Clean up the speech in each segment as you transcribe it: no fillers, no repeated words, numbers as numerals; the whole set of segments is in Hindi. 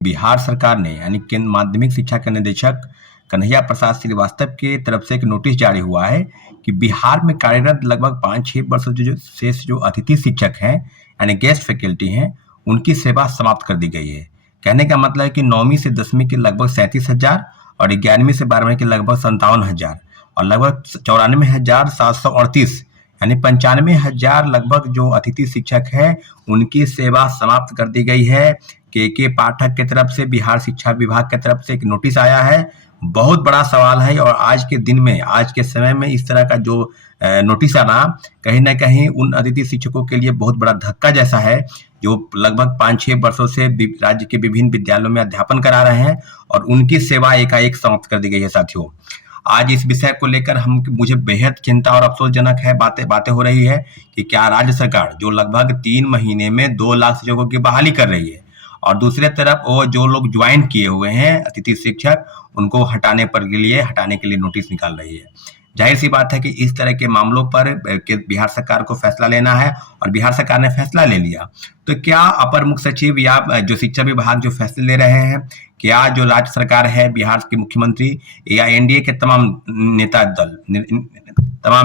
बिहार सरकार ने यानी केंद्र माध्यमिक शिक्षा के निदेशक कन्हैया प्रसाद श्रीवास्तव की तरफ से एक नोटिस जारी हुआ है कि बिहार में कार्यरत लगभग 5-6 वर्षों से जो अतिथि शिक्षक हैं यानी गेस्ट फैकल्टी हैं, उनकी सेवा समाप्त कर दी गई है। कहने का मतलब है कि 9वीं से 10वीं के लगभग 37,000 और 11वीं से 12वीं के लगभग 57,000 और लगभग 94,738 यानी 95,000 लगभग जो अतिथि शिक्षक है, उनकी सेवा समाप्त कर दी गई है। के पाठक की तरफ से बिहार शिक्षा विभाग की तरफ से एक नोटिस आया है। बहुत बड़ा सवाल है और आज के दिन में, आज के समय में इस तरह का जो नोटिस आना कहीं ना कहीं उन अतिथि शिक्षकों के लिए बहुत बड़ा धक्का जैसा है, जो लगभग 5-6 वर्षों से राज्य के विभिन्न विद्यालयों में अध्यापन करा रहे हैं और उनकी सेवा एकाएक समाप्त कर दी गई है। साथियों, आज इस विषय को लेकर मुझे बेहद चिंता और अफसोसजनक है बातें हो रही है कि क्या राज्य सरकार जो लगभग 3 महीने में 2 लाख शिक्षकों की बहाली कर रही है और दूसरे तरफ वो जो लोग ज्वाइन किए हुए हैं अतिथि शिक्षक, उनको हटाने के लिए नोटिस निकाल रही है। जाहिर सी बात है कि इस तरह के मामलों पर बिहार सरकार को फैसला लेना है और बिहार सरकार ने फैसला ले लिया। तो क्या अपर मुख्य सचिव या जो शिक्षा विभाग जो फैसले ले रहे हैं, क्या जो राज्य सरकार है, बिहार के मुख्यमंत्री या एनडीए के तमाम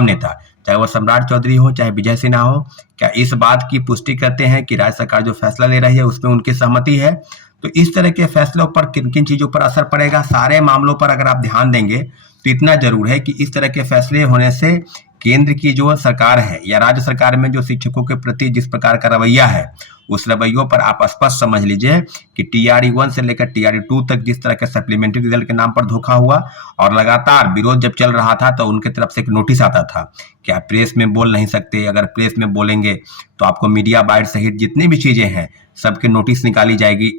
नेता, चाहे वो सम्राट चौधरी हो चाहे विजय सिन्हा हो, क्या इस बात की पुष्टि करते हैं कि राज्य सरकार जो फैसला ले रही है उसमें उनकी सहमति है? तो इस तरह के फैसलों पर किन किन चीजों पर असर पड़ेगा, सारे मामलों पर अगर आप ध्यान देंगे तो इतना जरूर है कि इस तरह के फैसले होने से केंद्र की जो सरकार है या राज्य सरकार में जो शिक्षकों के प्रति जिस प्रकार का रवैया है, उस रवैयों पर आप स्पष्ट समझ लीजिए कि TRE 1 से लेकर TRE 2 तक जिस तरह के सप्लीमेंट्री रिजल्ट के नाम पर धोखा हुआ और लगातार विरोध जब चल रहा था तो उनके तरफ से एक नोटिस आता था कि आप प्रेस में बोल नहीं सकते, अगर प्रेस में बोलेंगे तो आपको मीडिया बाइट सहित जितनी भी चीजें हैं सबके नोटिस निकाली जाएगी।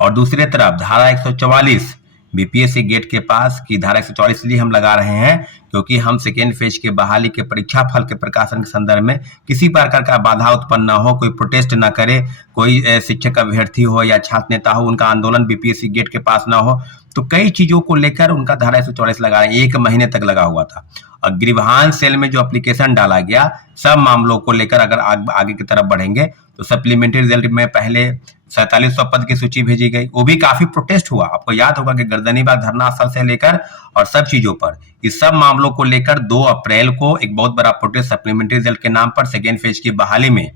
और दूसरे तरफ धारा 144 बीपीएससी गेट के पास की धारा 144 इसलिए हम लगा रहे हैं क्योंकि हम सेकेंड फेज के बहाली के परीक्षा फल के प्रकाशन के संदर्भ में किसी प्रकार का बाधा उत्पन्न न हो, कोई प्रोटेस्ट न करे, कोई शिक्षक अभ्यर्थी हो या छात्र नेता हो, उनका आंदोलन बीपीएससी गेट के पास न हो, तो कई चीजों को लेकर उनका धारा 144 लगा रहे हैं। 1 महीने तक लगा हुआ था और गृहवाहन सेल में जो एप्लीकेशन डाला गया, सब मामलों को लेकर अगर आगे की तरफ बढ़ेंगे तो सप्लीमेंट्री रिजल्ट में पहले 4700 पद की सूची भेजी गई, वो भी काफी प्रोटेस्ट हुआ। आपको याद होगा कि गर्दनीबाग धरना स्थल से लेकर और सब चीजों पर, इस सब मामलों को लेकर 2 अप्रैल को एक बहुत बड़ा प्रोटेस्ट सप्लीमेंट्री रिजल्ट के नाम पर सेकेंड फेज की बहाली में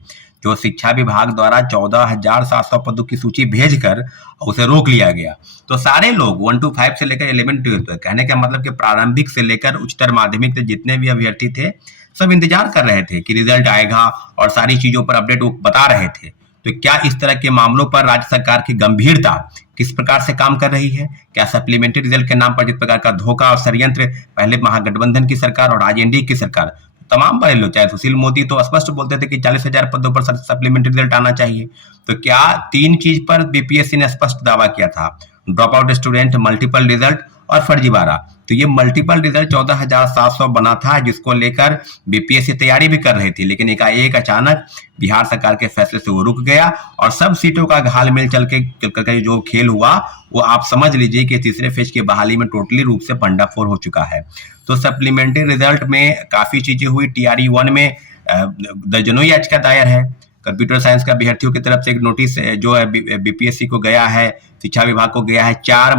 जो शिक्षा विभाग द्वारा 14,700 पदों की सूची भेजकर उसे रोक लिया गया। तो सारे लोग 1 to 5 से लेकर 11-12 तक, कहने का मतलब कि प्रारंभिक से लेकर उच्चतर माध्यमिक तक जितने भी अभ्यर्थी थे सब इंतजार कर रहे थे कि रिजल्ट आएगा और सारी चीजों पर अपडेट वो बता रहे थे। तो क्या इस तरह के मामलों पर राज्य सरकार की गंभीरता किस प्रकार से काम कर रही है? क्या सप्लीमेंट्री रिजल्ट के नाम पर जिस प्रकार का धोखा और षड्यंत्र पहले महागठबंधन की सरकार और आज एनडीए की सरकार, तमाम बड़े लोग, चाहे सुशील मोदी तो स्पष्ट बोलते थे कि 40,000 पदों पर सप्लीमेंट्री रिजल्ट आना चाहिए। तो क्या 3 चीज पर बीपीएससी ने स्पष्ट दावा किया था, drop out student, multiple result और फर्जीवाड़ा। तो ये मल्टीपल रिजल्ट 14,700 बना था जिसको लेकर बीपीएससी तैयारी भी कर रही थी, लेकिन एकाएक अचानक बिहार सरकार के फैसले से वो रुक गया और सब सीटों का घालमेल चल के जो खेल हुआ वो आप समझ लीजिए कि तीसरे फेज की बहाली में टोटली रूप से भंडाफोड़ हो चुका है। तो सप्लीमेंट्री रिजल्ट में काफी चीजें हुई। TRE 1 में दर्जनों याचिका दायर है। कंप्यूटर साइंस के अभ्यर्थियों की तरफ से एक नोटिस जो है बीपीएससी को गया है, शिक्षा विभाग को गया है। 4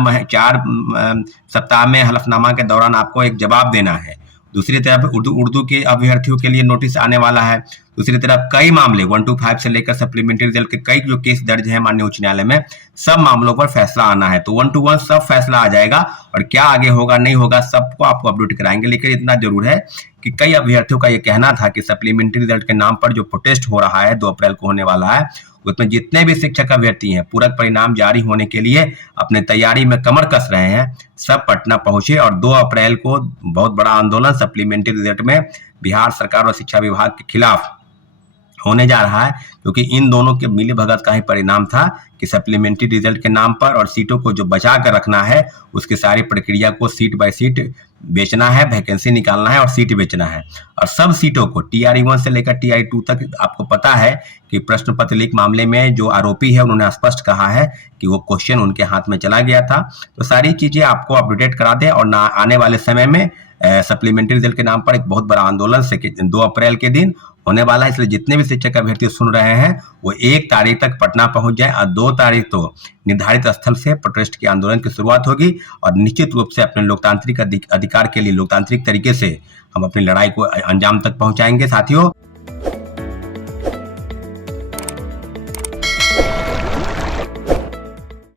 सप्ताह में हलफनामा के दौरान आपको एक जवाब देना है। दूसरी तरफ उर्दू के अभ्यर्थियों के लिए नोटिस आने वाला है। दूसरी तरफ कई मामले 1 to 5 से लेकर सप्लीमेंट्री रिजल्ट के कई जो केस दर्ज हैं माननीय उच्च न्यायालय में, सब मामलों पर फैसला आना है। तो 1 to 1 सब फैसला आ जाएगा और क्या आगे होगा नहीं होगा सबको आपको अपडेट कराएंगे। लेकिन इतना जरूर है कि कई अभ्यर्थियों का ये कहना था कि सप्लीमेंट्री रिजल्ट के नाम पर जो प्रोटेस्ट हो रहा है 2 अप्रैल को होने वाला है, उसमें जितने भी शिक्षक अभ्यर्थी हैं पूरक परिणाम जारी होने के लिए अपने तैयारी में कमर कस रहे हैं, सब पटना पहुंचे और 2 अप्रैल को बहुत बड़ा आंदोलन सप्लीमेंट्री रिजल्ट में बिहार सरकार और शिक्षा विभाग के खिलाफ होने जा रहा है, क्योंकि इन दोनों के मिली भगत का ही परिणाम था कि सप्लीमेंट्री रिजल्ट के नाम पर और सीटों को जो बचा कर रखना है उसकी सारी प्रक्रिया को सीट बाय सीट बेचना है, वैकेंसी निकालना है और सीट बेचना है। और सब सीटों को TRE 1 से लेकर TRE 2 तक आपको पता है कि प्रश्न पत्र लीक मामले में जो आरोपी है उन्होंने स्पष्ट कहा है कि वो क्वेश्चन उनके हाथ में चला गया था। तो सारी चीजें आपको अपडेट करा दें और आने वाले समय में सप्लीमेंट्री रिजल्ट के नाम पर एक बहुत बड़ा आंदोलन 2 अप्रैल के दिन होने वाला है। इसलिए जितने भी शिक्षक अभ्यर्थी सुन रहे हैं वो 1 तारीख तक पटना पहुंच जाए और 2 तारीख तो निर्धारित स्थल से प्रोटेस्ट के आंदोलन की शुरुआत होगी और निश्चित रूप से अपने लोकतांत्रिक अधिकार के लिए लोकतांत्रिक तरीके से हम अपनी लड़ाई को अंजाम तक पहुंचाएंगे। साथियों,